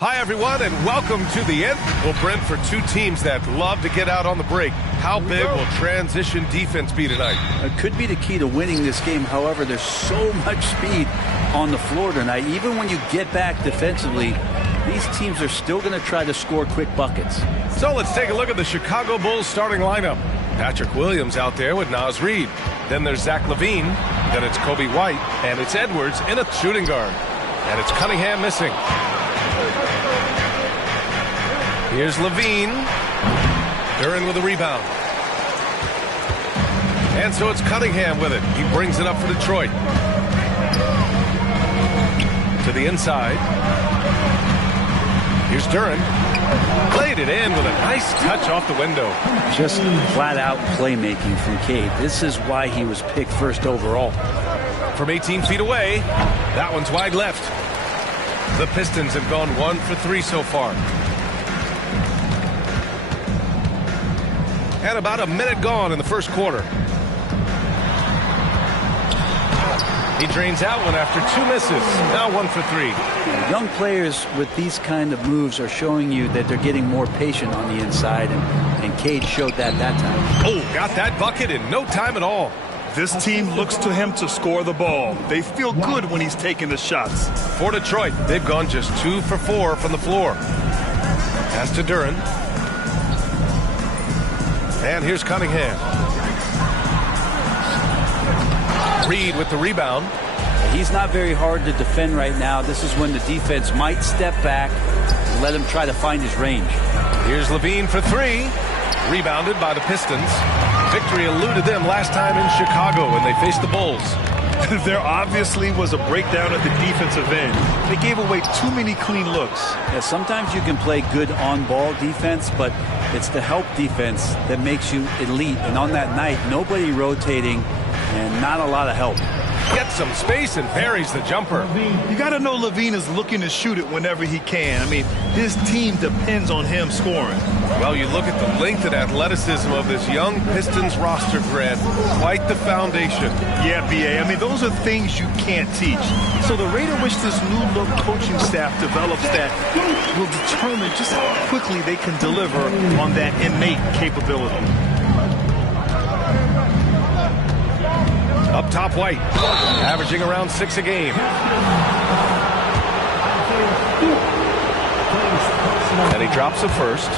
Hi, everyone, and welcome to the end. Well, Brent, for two teams that love to get out on the break, how big will transition defense be tonight? It could be the key to winning this game. However, there's so much speed on the floor tonight. Even when you get back defensively, these teams are still going to try to score quick buckets. So let's take a look at the Chicago Bulls starting lineup. Patrick Williams out there with Naz Reid. Then there's Zach LaVine. Then it's Kobe White. And it's Edwards in a shooting guard. And it's Cunningham missing. Here's LaVine. Duren with a rebound. And so it's Cunningham with it. He brings it up for Detroit. To the inside. Here's Duren. Played it in with a nice touch off the window. Just flat-out playmaking from Cade. This is why he was picked first overall. From 18 feet away, that one's wide left. The Pistons have gone 1 for 3 so far. And about a minute gone in the first quarter. He drains out one after 2 misses. Now 1 for 3. Young players with these kind of moves are showing you that they're getting more patient on the inside, and Cade showed that time. Oh, got that bucket in no time at all. This team looks to him to score the ball. They feel good when he's taking the shots. For Detroit, they've gone just 2 for 4 from the floor. Pass to Duren. And here's Cunningham. Reid with the rebound. He's not very hard to defend right now. This is when the defense might step back and let him try to find his range. Here's LaVine for 3. Rebounded by the Pistons. Victory eluded them last time in Chicago when they faced the Bulls. There obviously was a breakdown at the defensive end. They gave away too many clean looks. Yeah, sometimes you can play good on-ball defense, but it's the help defense that makes you elite. And on that night, nobody rotating and not a lot of help. Gets some space and buries the jumper. You got to know LaVine is looking to shoot it whenever he can. I mean, his team depends on him scoring. Well, you look at the length and athleticism of this young Pistons roster, Brad. Quite the foundation. Yeah, B.A. I mean, those are things you can't teach. So the rate at which this new-look coaching staff develops that will determine just how quickly they can deliver on that innate capability. Up top, White, averaging around 6 a game. And he drops the first.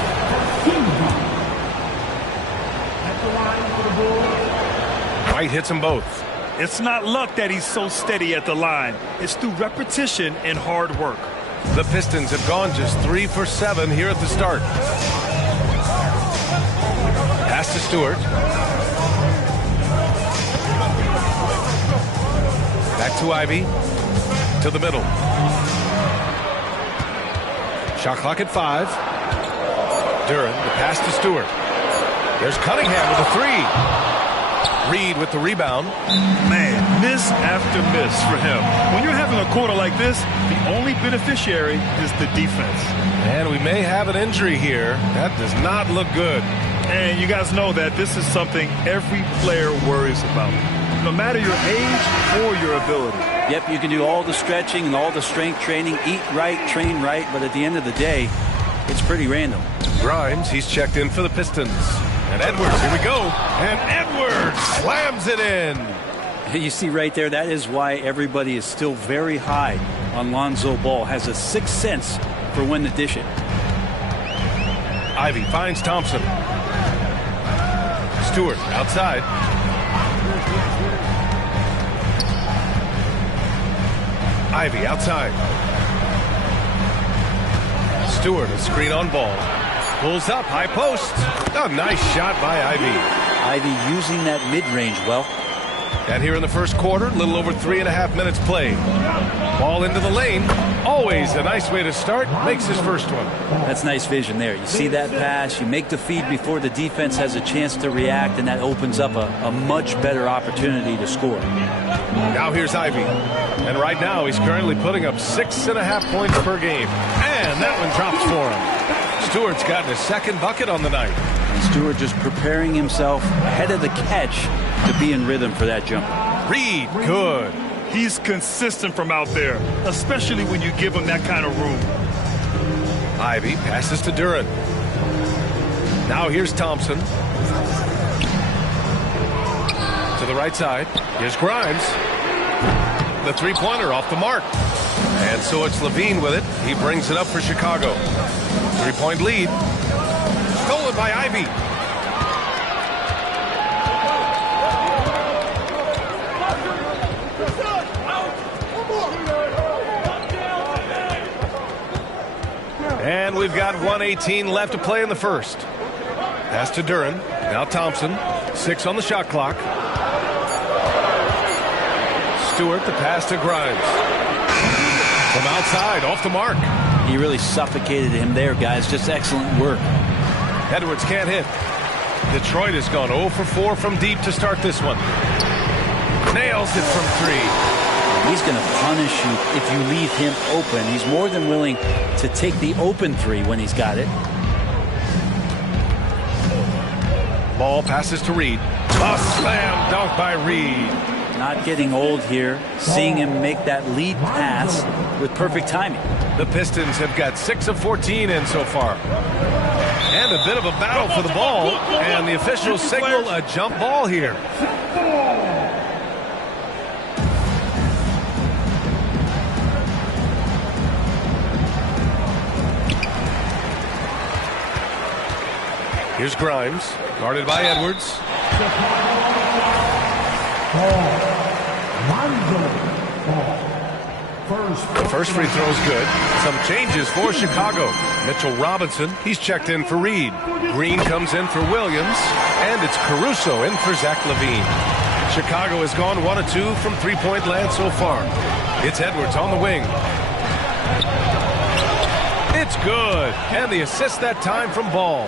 White hits them both. It's not luck that he's so steady at the line. It's through repetition and hard work. The Pistons have gone just 3 for 7 here at the start. Pass to Stewart. Back to Ivy. To the middle. Shot clock at 5. Duren, the pass to Stewart. There's Cunningham with a 3. Reid with the rebound. Man, miss after miss for him. When you're having a quarter like this, the only beneficiary is the defense. And we may have an injury here. That does not look good. And you guys know that this is something every player worries about. No matter your age or your ability. Yep, you can do all the stretching and all the strength training, eat right, train right, but at the end of the day, it's pretty random. Grimes, he's checked in for the Pistons. And Edwards, here we go. And Edwards slams it in. You see right there, that is why everybody is still very high on Lonzo Ball. Has a sixth sense for when to dish it. Ivy finds Thompson. Stewart outside. Ivy outside. Stewart, a screen on Ball. Pulls up, high post. A nice shot by Ivy. Ivy using that mid-range well. And here in the first quarter, a little over 3.5 minutes played. Ball into the lane. Always a nice way to start. Makes his first one. That's nice vision there. You see that pass, you make the feed before the defense has a chance to react, and that opens up a much better opportunity to score. Now here's Ivy. And right now he's currently putting up 6.5 points per game. And that one drops for him. Stewart's gotten his second bucket on the night. And Stewart just preparing himself ahead of the catch to be in rhythm for that jumper. Reid, good. He's consistent from out there, especially when you give him that kind of room. Ivy passes to Duran. Now here's Thompson. To the right side. Here's Grimes. The three-pointer off the mark. And so it's Levine with it. He brings it up for Chicago. 3-point lead. Stolen by Ivy. And we've got 1:18 left to play in the first. Pass to Duran. Now Thompson. 6 on the shot clock. Stewart, the pass to Grimes. From outside, off the mark. He really suffocated him there, guys. Just excellent work. Edwards can't hit. Detroit has gone 0 for 4 from deep to start this one. Nails it from 3. He's going to punish you if you leave him open. He's more than willing to take the open 3 when he's got it. Ball passes to Reed. A slam dunk by Reed. Not getting old here. Seeing him make that lead pass with perfect timing. The Pistons have got 6 of 14 in so far. And a bit of a battle for the ball. And the officials signal a jump ball here. Here's Grimes, guarded by Edwards. The first free throw is good. Some changes for Chicago. Mitchell Robinson, he's checked in for Reed. Green comes in for Williams. And it's Caruso in for Zach LaVine. Chicago has gone 1 of 2 from three-point land so far. It's Edwards on the wing. It's good. And the assist that time from Ball.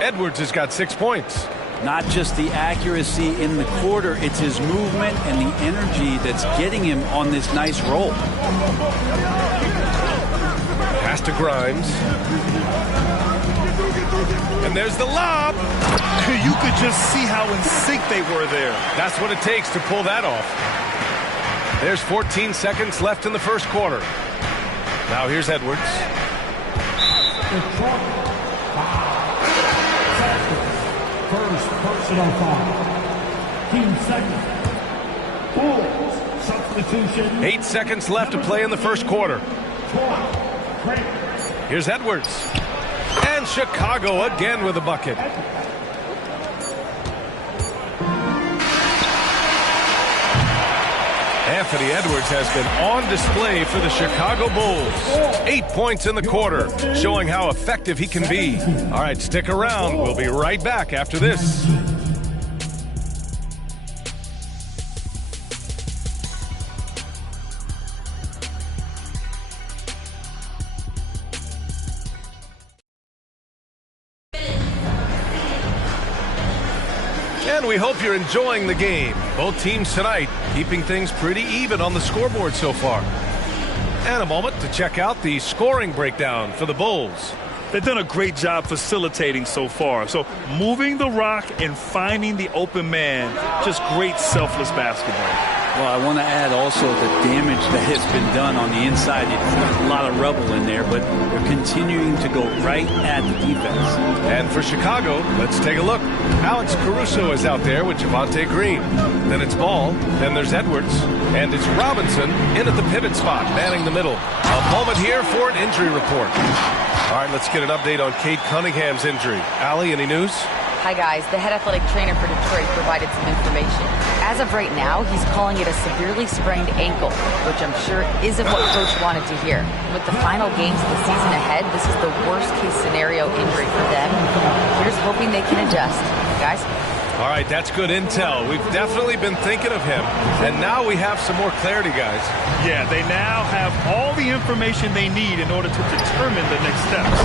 Edwards has got 6 points. Not just the accuracy in the quarter, it's his movement and the energy that's getting him on this nice roll. Pass to Grimes. And there's the lob. You could just see how in sync they were there. That's what it takes to pull that off. There's 14 seconds left in the first quarter. Now here's Edwards. First personal foul. Team second. Bulls substitution. 8 seconds left to play in the first quarter. Here's Edwards. And Chicago again with a bucket. Anthony Edwards has been on display for the Chicago Bulls. 8 points in the quarter, showing how effective he can be. All right, stick around. We'll be right back after this. And we hope you're enjoying the game. Both teams tonight keeping things pretty even on the scoreboard so far. And a moment to check out the scoring breakdown for the Bulls. They've done a great job facilitating so far. So moving the rock and finding the open man, just great selfless basketball. Well, I want to add also the damage that has been done on the inside. There's a lot of rubble in there, but they're continuing to go right at the defense. And for Chicago, let's take a look. Alex Caruso is out there with Javonte Green. Then it's Ball. Then there's Edwards. And it's Robinson in at the pivot spot, manning the middle. A moment here for an injury report. All right, let's get an update on Cade Cunningham's injury. Allie, any news? Hi, guys. The head athletic trainer for Detroit provided some information. As of right now, he's calling it a severely sprained ankle, which I'm sure isn't what Coach wanted to hear. With the final games of the season ahead, this is the worst-case scenario injury for them. Here's hoping they can adjust. Guys? All right, that's good intel. We've definitely been thinking of him, and now we have some more clarity, guys. Yeah, they now have all the information they need in order to determine the next steps.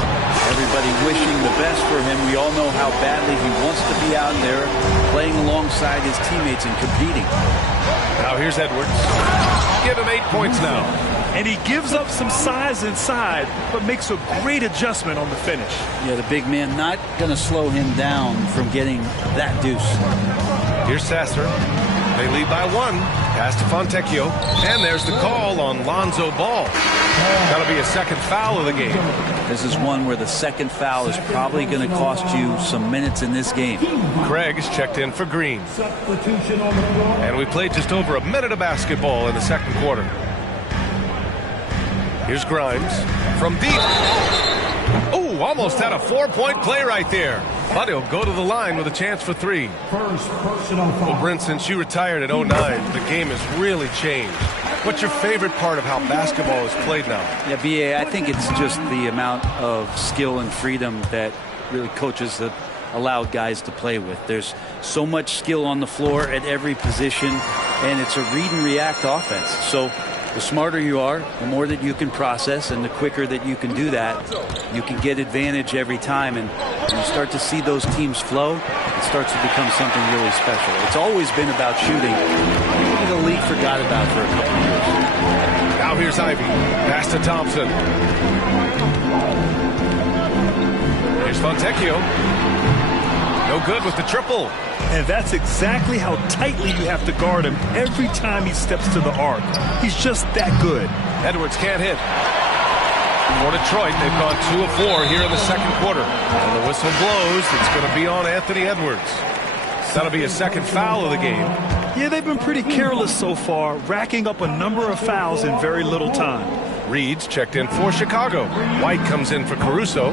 Everybody wishing the best for him. We all know how badly he wants to be out there playing alongside his teammates and competing. Now here's Edwards. Give him 8 points now. And he gives up some size inside, but makes a great adjustment on the finish. Yeah, the big man not going to slow him down from getting that deuce. Here's Sasser. They lead by 1. Pass to Fontecchio. And there's the call on Lonzo Ball. That'll be a second foul of the game. This is one where the second foul is probably going to cost you some minutes in this game. Craig is checked in for Green. Substitution on the floor. And we played just over a minute of basketball in the second quarter. Here's Grimes from deep. Oh, almost had a 4-point play right there. But he'll go to the line with a chance for 3. First personal foul. Well, Brent, since you retired at 09, the game has really changed. What's your favorite part of how basketball is played now? Yeah, B.A., I think it's just the amount of skill and freedom that really coaches have allowed guys to play with. There's so much skill on the floor at every position, and it's a read and react offense. So the smarter you are, the more that you can process, and the quicker that you can do that, you can get advantage every time. And when you start to see those teams flow, it starts to become something really special. It's always been about shooting. Maybe the league forgot about for a couple of years. Now here's Ivy. Pass to Thompson. Here's Fontecchio. No good with the triple. And that's exactly how tightly you have to guard him every time he steps to the arc. He's just that good. Edwards can't hit. For Detroit, they've gone 2 of 4 here in the second quarter. And the whistle blows. It's going to be on Anthony Edwards. That'll be a second foul of the game. Yeah, they've been pretty careless so far, racking up a number of fouls in very little time. Reed's checked in for Chicago. White comes in for Caruso.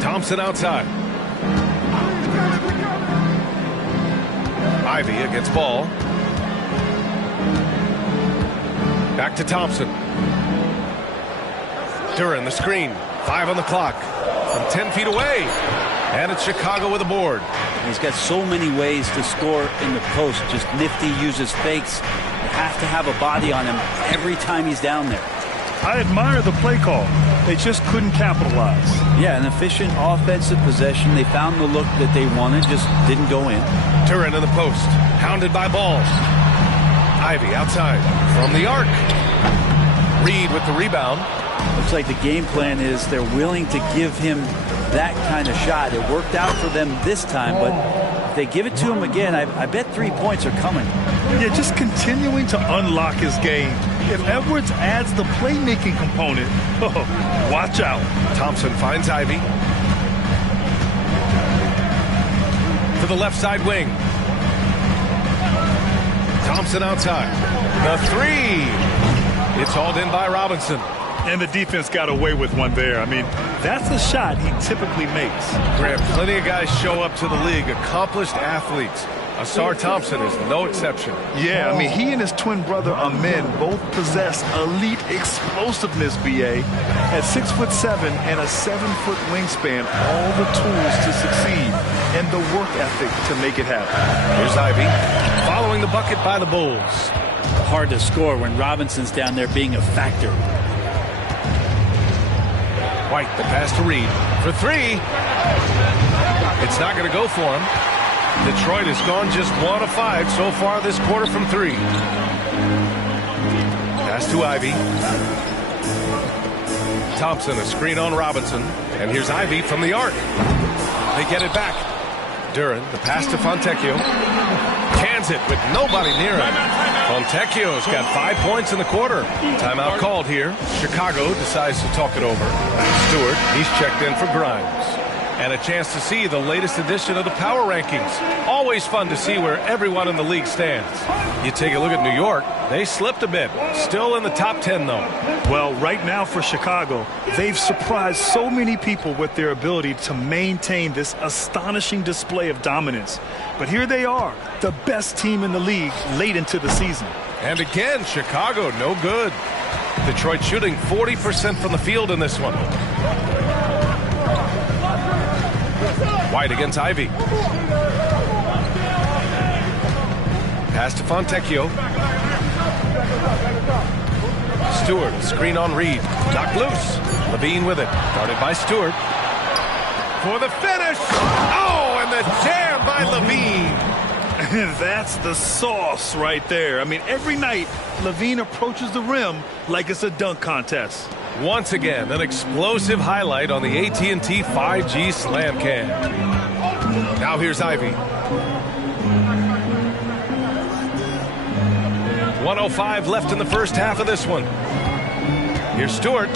Thompson outside. Ivy against Ball. Back to Thompson. Duran the screen. 5 on the clock. From 10 feet away. And it's Chicago with a board. He's got so many ways to score in the post. Just nifty, uses fakes. You have to have a body on him every time he's down there. I admire the play call. They just couldn't capitalize. Yeah, an efficient offensive possession. They found the look that they wanted, just didn't go in. Duran in the post. Hounded by Ball. Ivy outside. From the arc. Reed with the rebound. Looks like the game plan is they're willing to give him that kind of shot. It worked out for them this time, but if they give it to him again, I bet 3 points are coming. Yeah, just continuing to unlock his game. If Edwards adds the playmaking component, watch out. Thompson finds Ivy. To the left side wing. Thompson outside. The 3. It's hauled in by Robinson. And the defense got away with one there. I mean, that's a shot he typically makes. Grant, plenty of guys show up to the league, accomplished athletes. Asar Thompson is no exception. Yeah, I mean, he and his twin brother Amin both possess elite explosiveness, B.A. At 6'7" and a 7-foot wingspan, all the tools to succeed and the work ethic to make it happen. Here's Ivy, following the bucket by the Bulls. Hard to score when Robinson's down there being a factor. White, the pass to Reed for 3. It's not going to go for him. Detroit has gone just 1 of 5 so far this quarter from 3. Pass to Ivy. Thompson, a screen on Robinson. And here's Ivy from the arc. They get it back. Duran, the pass to Fontecchio. Cans it with nobody near him. Fontecchio's got 5 points in the quarter. Timeout called here. Chicago decides to talk it over. Stewart, he's checked in for Grimes. And a chance to see the latest edition of the Power Rankings. Always fun to see where everyone in the league stands. You take a look at New York, they slipped a bit. Still in the top 10, though. Well, right now for Chicago, they've surprised so many people with their ability to maintain this astonishing display of dominance. But here they are, the best team in the league late into the season. And again, Chicago, no good. Detroit shooting 40% from the field in this one. White against Ivy. Pass to Fontecchio. Stewart, screen on Reed. Knocked loose. Levine with it. Guarded by Stewart. For the finish. Oh, and the jam by Levine. That's the sauce right there. I mean, every night, Levine approaches the rim like it's a dunk contest. Once again, an explosive highlight on the AT&T 5G Slam Cam. Now here's Ivy. 1:05 left in the first half of this one. Here's Stewart.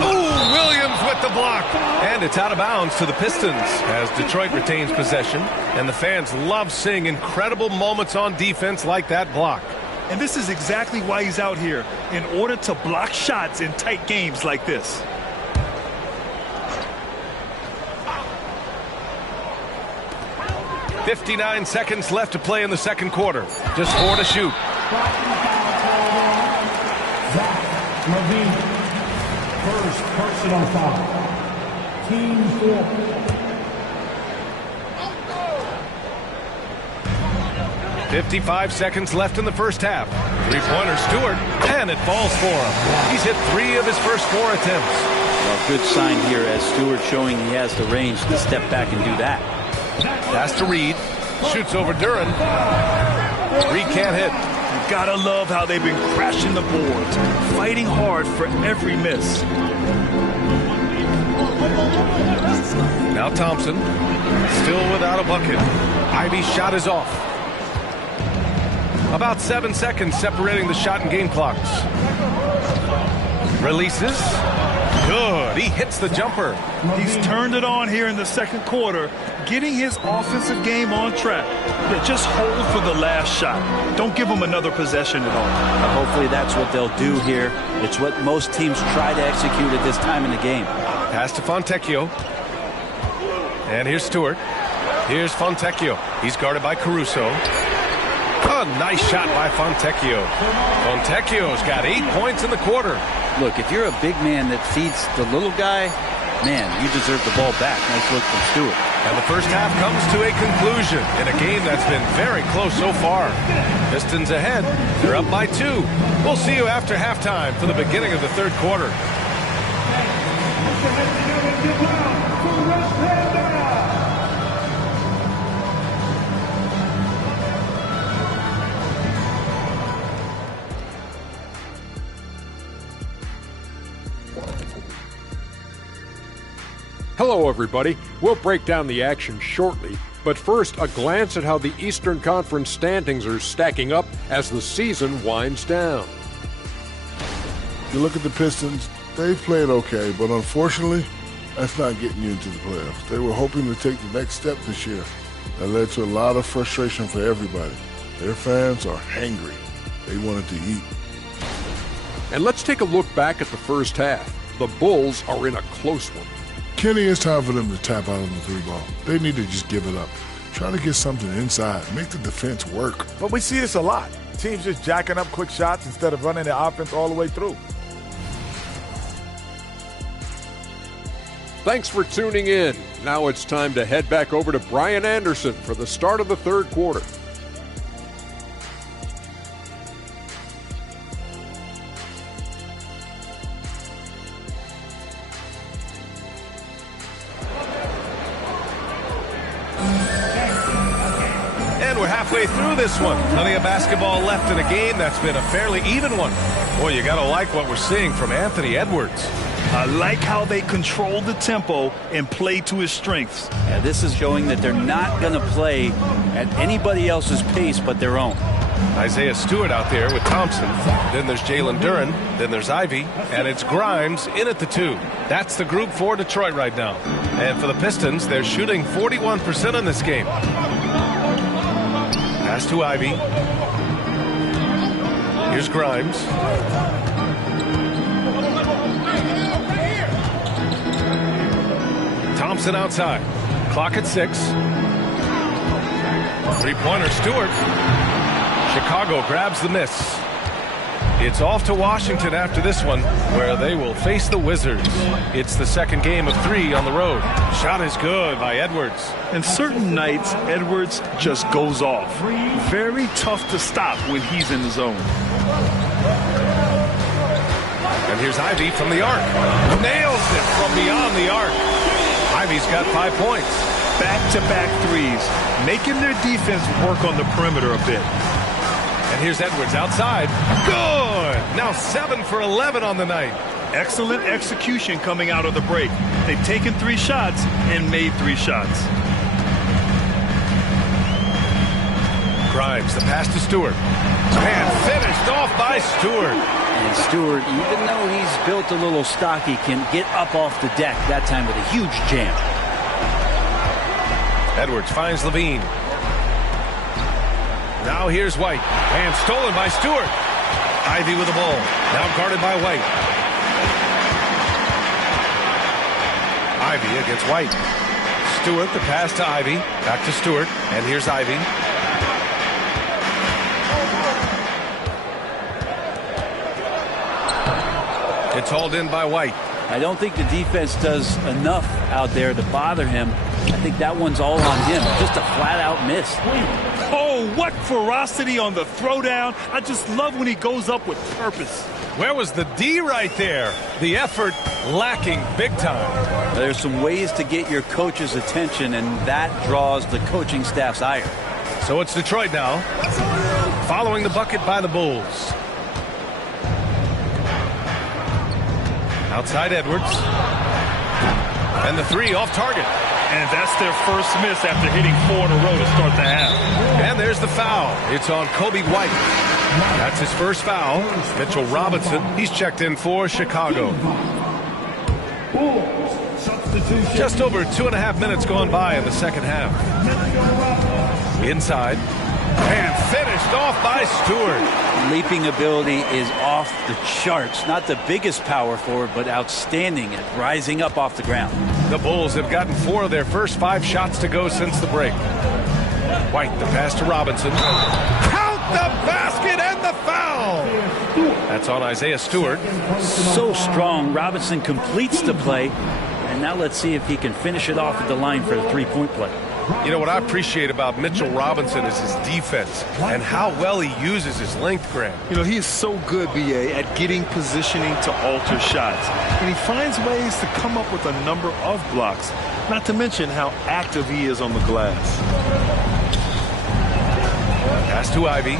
Oh, Williams with the block. And it's out of bounds to the Pistons as Detroit retains possession. And the fans love seeing incredible moments on defense like that block. And this is exactly why he's out here, in order to block shots in tight games like this. .59 seconds left to play in the second quarter. Just 4 to shoot. Zach LaVine. First personal foul. Team foul. 55 seconds left in the first half. Three-pointer Stewart, and it falls for him. He's hit 3 of his first 4 attempts. Well, good sign here as Stewart showing he has the range to step back and do that. Pass to Reed. Shoots over Duren. Reed can't hit. You gotta love how they've been crashing the boards, fighting hard for every miss. Now Thompson, still without a bucket. Ivy's shot is off. About 7 seconds separating the shot and game clocks. Releases. Good. He hits the jumper. He's turned it on here in the second quarter, getting his offensive game on track. Yeah, just hold for the last shot. Don't give him another possession at all. Hopefully that's what they'll do here. It's what most teams try to execute at this time in the game. Pass to Fontecchio. And here's Stewart. Here's Fontecchio. He's guarded by Caruso. A nice shot by Fontecchio. Fontecchio's got 8 points in the quarter. Look, if you're a big man that feeds the little guy, man, you deserve the ball back. Nice look from Stewart. And the first half comes to a conclusion in a game that's been very close so far. Pistons ahead. They're up by 2. We'll see you after halftime for the beginning of the third quarter. Hello, everybody. We'll break down the action shortly, but first, a glance at how the Eastern Conference standings are stacking up as the season winds down. You look at the Pistons, they've played okay, but unfortunately, that's not getting you into the playoffs. They were hoping to take the next step this year. That led to a lot of frustration for everybody. Their fans are hangry. They wanted to eat. And let's take a look back at the first half. The Bulls are in a close one. Kenny, it's time for them to tap out on the 3-ball. They need to just give it up. Try to get something inside. Make the defense work. But we see this a lot. Teams just jacking up quick shots instead of running the offense all the way through. Thanks for tuning in. Now it's time to head back over to Brian Anderson for the start of the third quarter. Halfway through this one. Plenty of basketball left in a game that's been a fairly even one. Boy, you gotta like what we're seeing from Anthony Edwards. I like how they control the tempo and play to his strengths. Yeah, this is showing that they're not going to play at anybody else's pace but their own. Isaiah Stewart out there with Thompson. Then there's Jalen Duren. Then there's Ivy. And it's Grimes in at the 2. That's the group for Detroit right now. And for the Pistons, they're shooting 41% in this game. Pass to Ivy. Here's Grimes. Thompson outside. Clock at 6. Three-pointer Stewart. Chicago grabs the miss. It's off to Washington after this one, where they will face the Wizards. It's the second game of 3 on the road. Shot is good by Edwards. And certain nights, Edwards just goes off. Very tough to stop when he's in the zone. And here's Ivy from the arc. Nails it from beyond the arc. Ivy's got 5 points. Back-to-back threes, making their defense work on the perimeter a bit. And here's Edwards outside. Good! Now 7 for 11 on the night. Excellent execution coming out of the break. They've taken 3 shots and made 3 shots. Grimes, the pass to Stewart. And finished off by Stewart. And Stewart, even though he's built a little stocky, can get up off the deck, that time with a huge jam. Edwards finds Levine. Now here's White. And stolen by Stewart. Ivy with the ball. Now guarded by White. Ivy against White. Stewart, the pass to Ivy. Back to Stewart. And here's Ivy. It's hauled in by White. I don't think the defense does enough out there to bother him. I think that one's all on him. Just a flat-out miss. Oh, what ferocity on the throwdown. I just love when he goes up with purpose. Where was the D right there? The effort lacking big time. There's some ways to get your coach's attention, and that draws the coaching staff's ire. So it's Detroit now, following the bucket by the Bulls. Outside Edwards. And the three off target. And that's their first miss after hitting 4 in a row to start the half. And there's the foul. It's on Coby White. That's his first foul. Mitchell Robinson, he's checked in for Chicago. Just over 2.5 minutes gone by in the second half. Inside. And finished off by Stewart. Leaping ability is off the charts. Not the biggest power forward, but outstanding at rising up off the ground. The Bulls have gotten 4 of their first 5 shots to go since the break. White, the pass to Robinson. Count the basket and the foul. That's on Isaiah Stewart. So strong. Robinson completes the play. And now let's see if he can finish it off at the line for the three-point play. You know what I appreciate about Mitchell Robinson is his defense and how well he uses his length, Graham. You know, he is so good, B.A., at getting positioning to alter shots. And he finds ways to come up with a number of blocks, not to mention how active he is on the glass. Pass to Ivy.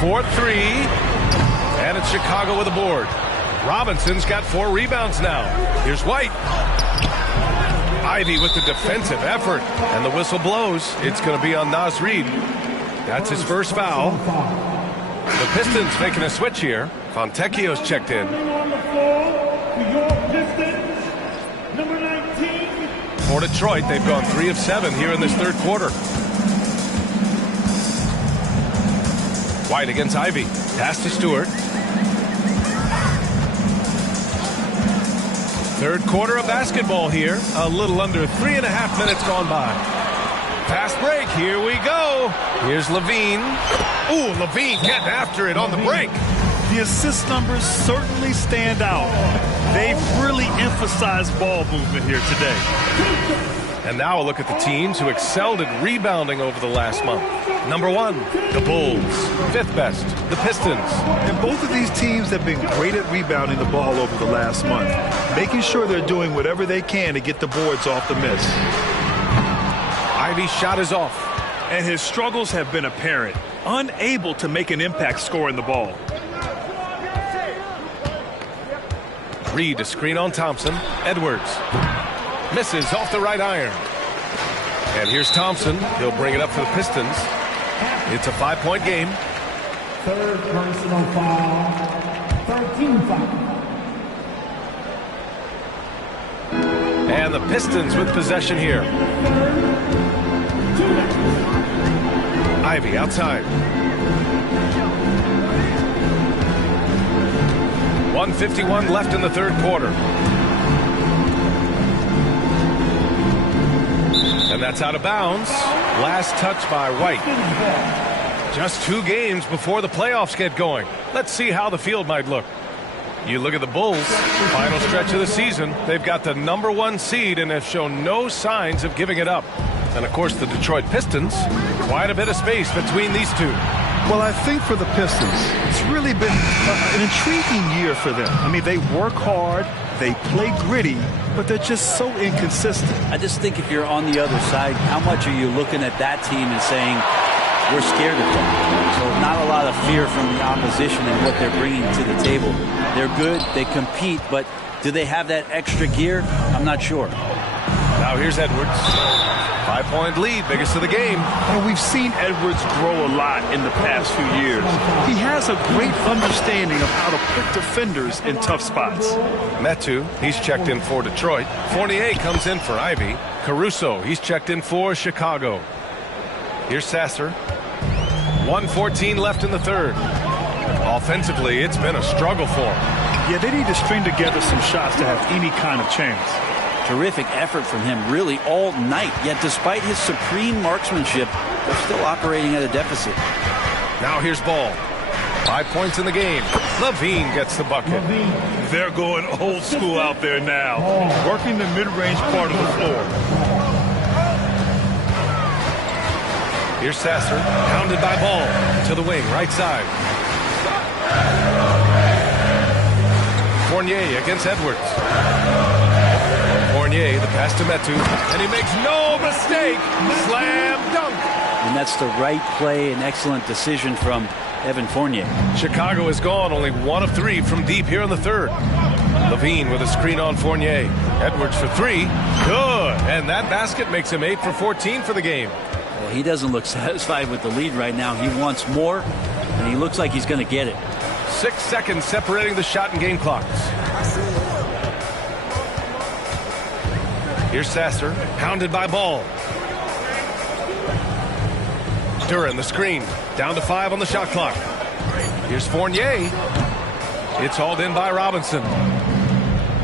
4-3. And it's Chicago with a board. Robinson's got 4 rebounds now. Here's White. Ivy with the defensive effort. And the whistle blows. It's going to be on Naz Reid. That's his first foul. The Pistons making a switch here. Fontecchio's checked in. For Detroit, they've gone 3 of 7 here in this third quarter. White against Ivy. Pass to Stewart. Third quarter of basketball here. A little under 3.5 minutes gone by. Fast break. Here we go. Here's Levine. Ooh, Levine getting after it on the break. The assist numbers certainly stand out. They've really emphasized ball movement here today. And now a look at the teams who excelled at rebounding over the last month. Number 1, the Bulls. 5th best, the Pistons. And both of these teams have been great at rebounding the ball over the last month, making sure they're doing whatever they can to get the boards off the miss. Ivy's shot is off. And his struggles have been apparent, unable to make an impact scoring the ball. Reid to screen on Thompson. Edwards. Misses off the right iron. And here's Thompson. He'll bring it up for the Pistons. It's a 5-point game. Third personal foul. 13 foul. And the Pistons with possession here. Ivy outside. 1:51 left in the third quarter. And that's out of bounds. Last touch by White. Just 2 games before the playoffs get going. Let's see how the field might look. You look at the Bulls, final stretch of the season. They've got the number 1 seed and have shown no signs of giving it up. And, of course, the Detroit Pistons, quite a bit of space between these two. Well, I think for the Pistons, it's really been an intriguing year for them. I mean, they work hard, they play gritty, but they're just so inconsistent. I just think if you're on the other side, how much are you looking at that team and saying, we're scared of them? So not a lot of fear from the opposition and what they're bringing to the table. They're good, they compete, but do they have that extra gear? I'm not sure. Now here's Edwards. 5-point lead, biggest of the game. And we've seen Edwards grow a lot in the past few years. He has a great understanding of how to put defenders in tough spots. Metu, he's checked in for Detroit. Fournier comes in for Ivy. Caruso, he's checked in for Chicago. Here's Sasser. 1:14 left in the third. Offensively, it's been a struggle for him. Yeah, they need to string together some shots to have any kind of chance. Terrific effort from him really all night, yet despite his supreme marksmanship, they're still operating at a deficit. Now here's Ball. 5 points in the game. LaVine gets the bucket. They're going old school out there now, working the mid-range part of the floor. Here's Sasser, pounded by Ball, to the wing, right side. Fournier against Edwards. Fournier, the pass to Metu, and he makes no mistake. Slam dunk. And that's the right play, an excellent decision from Evan Fournier. Chicago is gone, only 1 of 3 from deep here in the third. LaVine with a screen on Fournier. Edwards for 3. Good. And that basket makes him 8 for 14 for the game. Well, he doesn't look satisfied with the lead right now. He wants more, and he looks like he's going to get it. 6 seconds separating the shot and game clocks. Here's Sasser, pounded by Ball. Duran, the screen, down to 5 on the shot clock. Here's Fournier. It's hauled in by Robinson.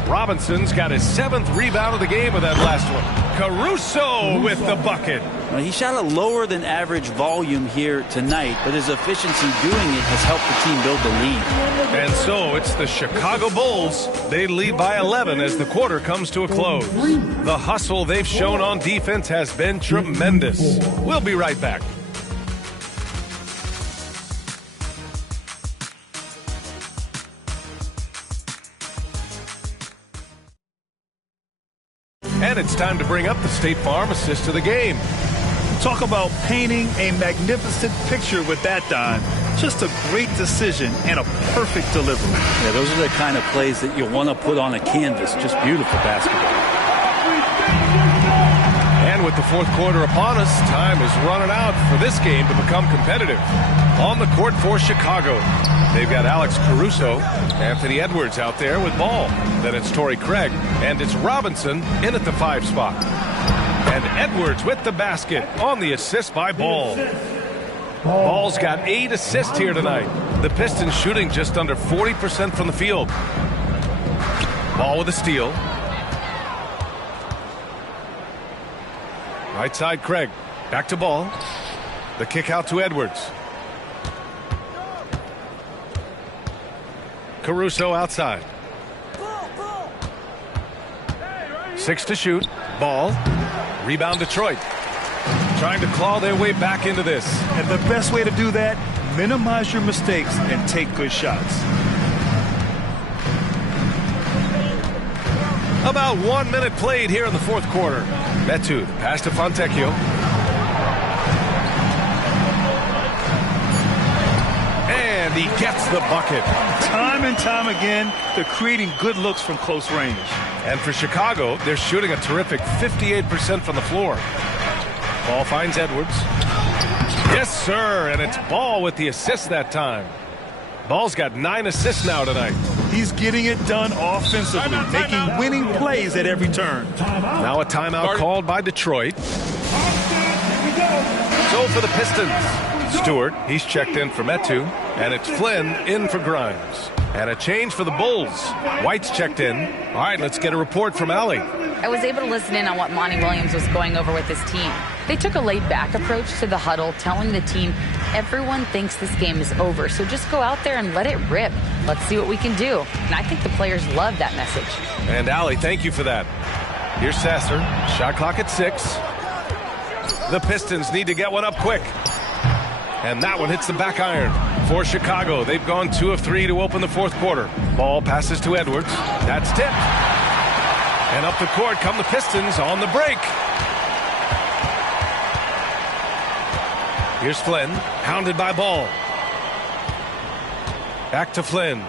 Robinson's got his 7th rebound of the game with that last one. Caruso with the bucket. Well, he shot a lower than average volume here tonight, but his efficiency doing it has helped the team build the lead. And so it's the Chicago Bulls. They lead by 11 as the quarter comes to a close. The hustle they've shown on defense has been tremendous. We'll be right back. And it's time to bring up the State Farm assist of the game. Talk about painting a magnificent picture with that dime. Just a great decision and a perfect delivery. Yeah, those are the kind of plays that you want to put on a canvas. Just beautiful basketball. And with the fourth quarter upon us, time is running out for this game to become competitive. On the court for Chicago, they've got Alex Caruso, Anthony Edwards out there with Ball. Then it's Torrey Craig, and it's Robinson in at the 5 spot. And Edwards with the basket on the assist by Ball. Ball's got 8 assists here tonight. The Pistons shooting just under 40% from the field. Ball with a steal. Right side, Craig. Back to Ball. The kick out to Edwards. Caruso outside. 6 to shoot. Ball. Rebound Detroit. Trying to claw their way back into this. And the best way to do that, minimize your mistakes and take good shots. About 1 minute played here in the fourth quarter. Metu, pass to Fontecchio. And he gets the bucket. Time and time again, they're creating good looks from close range. And for Chicago, they're shooting a terrific 58% from the floor. Ball finds Edwards. Yes, sir, and it's Ball with the assist that time. Ball's got 9 assists now tonight. He's getting it done offensively, making winning plays at every turn. Now a timeout called by Detroit. So for the Pistons, Stewart, he's checked in for Metu, and it's Flynn in for Grimes. And a change for the Bulls. White's checked in. All right, let's get a report from Allie. I was able to listen in on what Monty Williams was going over with his team. They took a laid-back approach to the huddle, telling the team, everyone thinks this game is over, so just go out there and let it rip. Let's see what we can do. And I think the players love that message. And Allie, thank you for that. Here's Sasser. Shot clock at 6. The Pistons need to get one up quick. And that one hits the back iron for Chicago. They've gone 2 of 3 to open the fourth quarter. Ball passes to Edwards. That's tipped. And up the court come the Pistons on the break. Here's Flynn, hounded by Ball. Back to Flynn.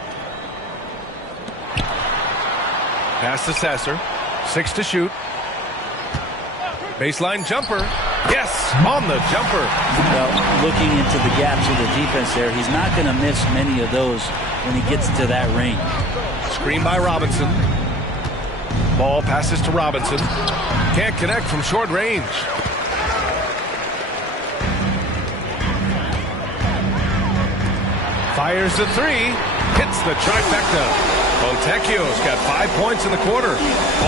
Pass to Sasser. 6 to shoot. Baseline jumper. Yes, on the jumper. Well, looking into the gaps of the defense there, he's not going to miss many of those when he gets to that range. Screen by Robinson. Ball passes to Robinson. Can't connect from short range. Fires the three. Hits the trifecta. Fontecchio's got 5 points in the quarter.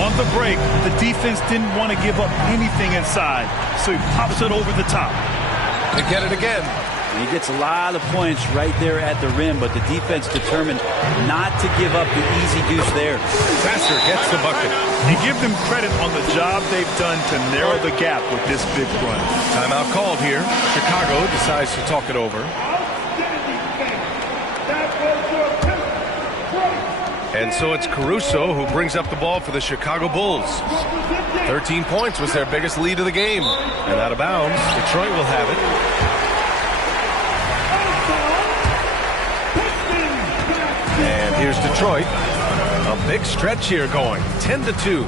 On the break, the defense didn't want to give up anything inside, so he pops it over the top. They get it again. He gets a lot of points right there at the rim, but the defense determined not to give up the easy deuce there. Vassar gets the bucket. And give them credit on the job they've done to narrow the gap with this big run. Timeout called here. Chicago decides to talk it over. And so it's Caruso who brings up the ball for the Chicago Bulls. 13 points was their biggest lead of the game. And out of bounds, Detroit will have it. And here's Detroit. A big stretch here going. 10-2.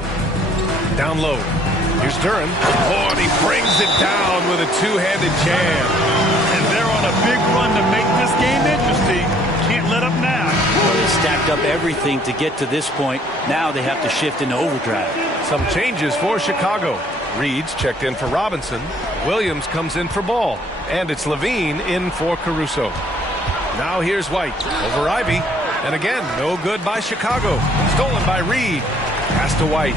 Down low. Here's Duren. Oh, and he brings it down with a two-handed jam. And they're on a big run to make this game interesting. Can't let up now. Well, they stacked up everything to get to this point. Now they have to shift into overdrive. Some changes for Chicago. Reed's checked in for Robinson. Williams comes in for Ball. And it's Levine in for Caruso. Now here's White over Ivy. And again, no good by Chicago. Stolen by Reed. Pass to White.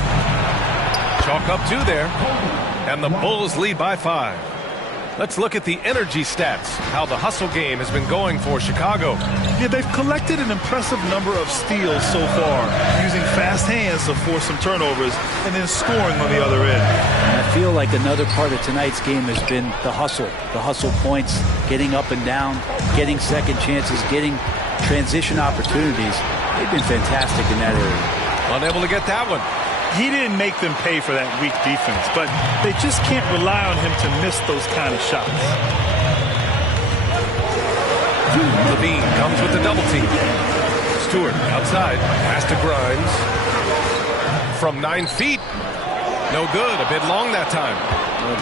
Chalk up 2 there. And the Bulls lead by 5. Let's look at the energy stats, how the hustle game has been going for Chicago. Yeah, they've collected an impressive number of steals so far, using fast hands to force some turnovers and then scoring on the other end. And I feel like another part of tonight's game has been the hustle points, getting up and down, getting second chances, getting transition opportunities. They've been fantastic in that area. Unable to get that one. He didn't make them pay for that weak defense, but they just can't rely on him to miss those kind of shots. Levine comes with the double team. Stewart outside. Pass to Grimes. From 9 feet. No good. A bit long that time.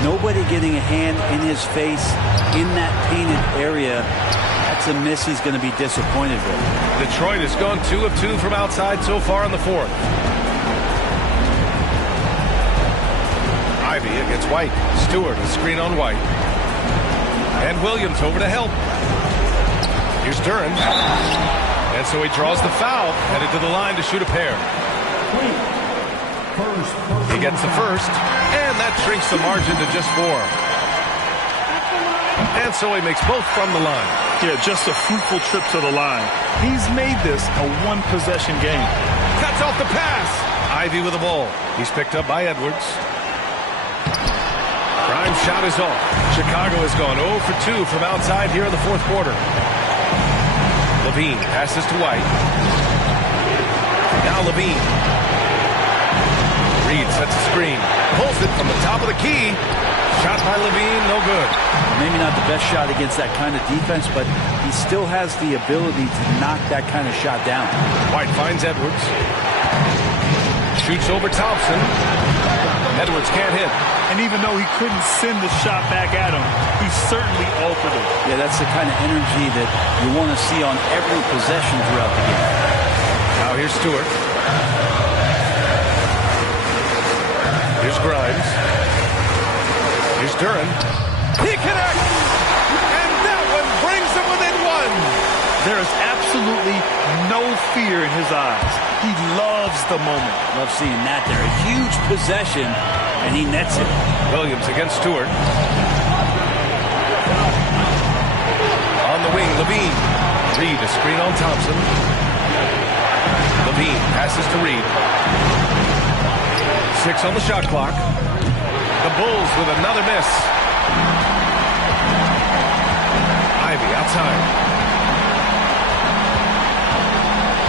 Nobody getting a hand in his face in that painted area. That's a miss he's going to be disappointed with. Detroit has gone 2 of 2 from outside so far in the 4th. Ivy against White. Stewart, a screen on White. And Williams over to help. Here's Duren. And so he draws the foul, headed to the line to shoot a pair. He gets the first, and that shrinks the margin to just 4. And so he makes both from the line. Yeah, just a fruitful trip to the line. He's made this a one-possession game. Cuts off the pass. Ivy with the ball. He's picked up by Edwards. Grimes' shot is off. Chicago has gone 0 for 2 from outside here in the 4th quarter. Levine passes to White. Now Levine. Reed sets a screen. Pulls it from the top of the key. Shot by Levine, no good. Maybe not the best shot against that kind of defense, but he still has the ability to knock that kind of shot down. White finds Edwards. Shoots over Thompson. Edwards can't hit. And even though he couldn't send the shot back at him, he certainly altered it. Yeah, that's the kind of energy that you want to see on every possession throughout the game. Now here's Stewart. Here's Grimes. Here's Duren. He connects! And that one brings them within 1. There is absolutely no fear in his eyes. He loves the moment. Love seeing that there. A huge possession, and he nets it. Williams against Stewart. On the wing, Levine. Reed, a screen on Thompson. Levine passes to Reed. 6 on the shot clock. The Bulls with another miss. Ivy outside.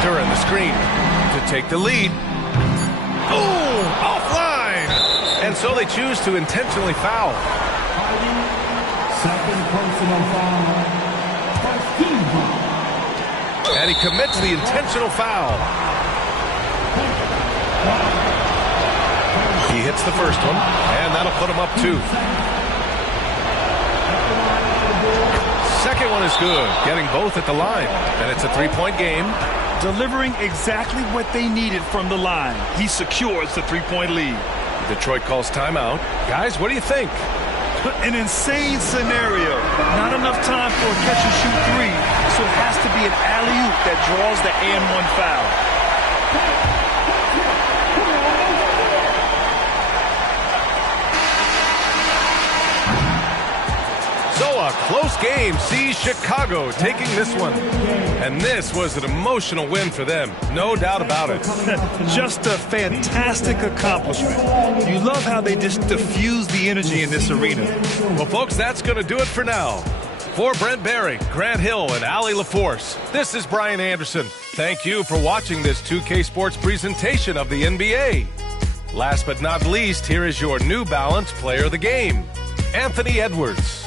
Duren the screen to take the lead. Oh, offline! And so they choose to intentionally foul. Second personal foul. First team foul. And he commits the intentional foul. He hits the first one, and that'll put him up 2. Second one is good, getting both at the line. And it's a 3-point game. Delivering exactly what they needed from the line. He secures the 3-point lead. Detroit calls timeout. Guys, what do you think? An insane scenario. Not enough time for a catch-and-shoot 3, so it has to be an alley-oop that draws the and-1 foul. So a close game sees Chicago taking this one. And this was an emotional win for them. No doubt about it. Just a fantastic accomplishment. You love how they just diffuse the energy in this arena. Well, folks, that's going to do it for now. For Brent Barry, Grant Hill, and Allie LaForce, this is Brian Anderson. Thank you for watching this 2K Sports presentation of the NBA. Last but not least, here is your New Balance Player of the Game, Anthony Edwards.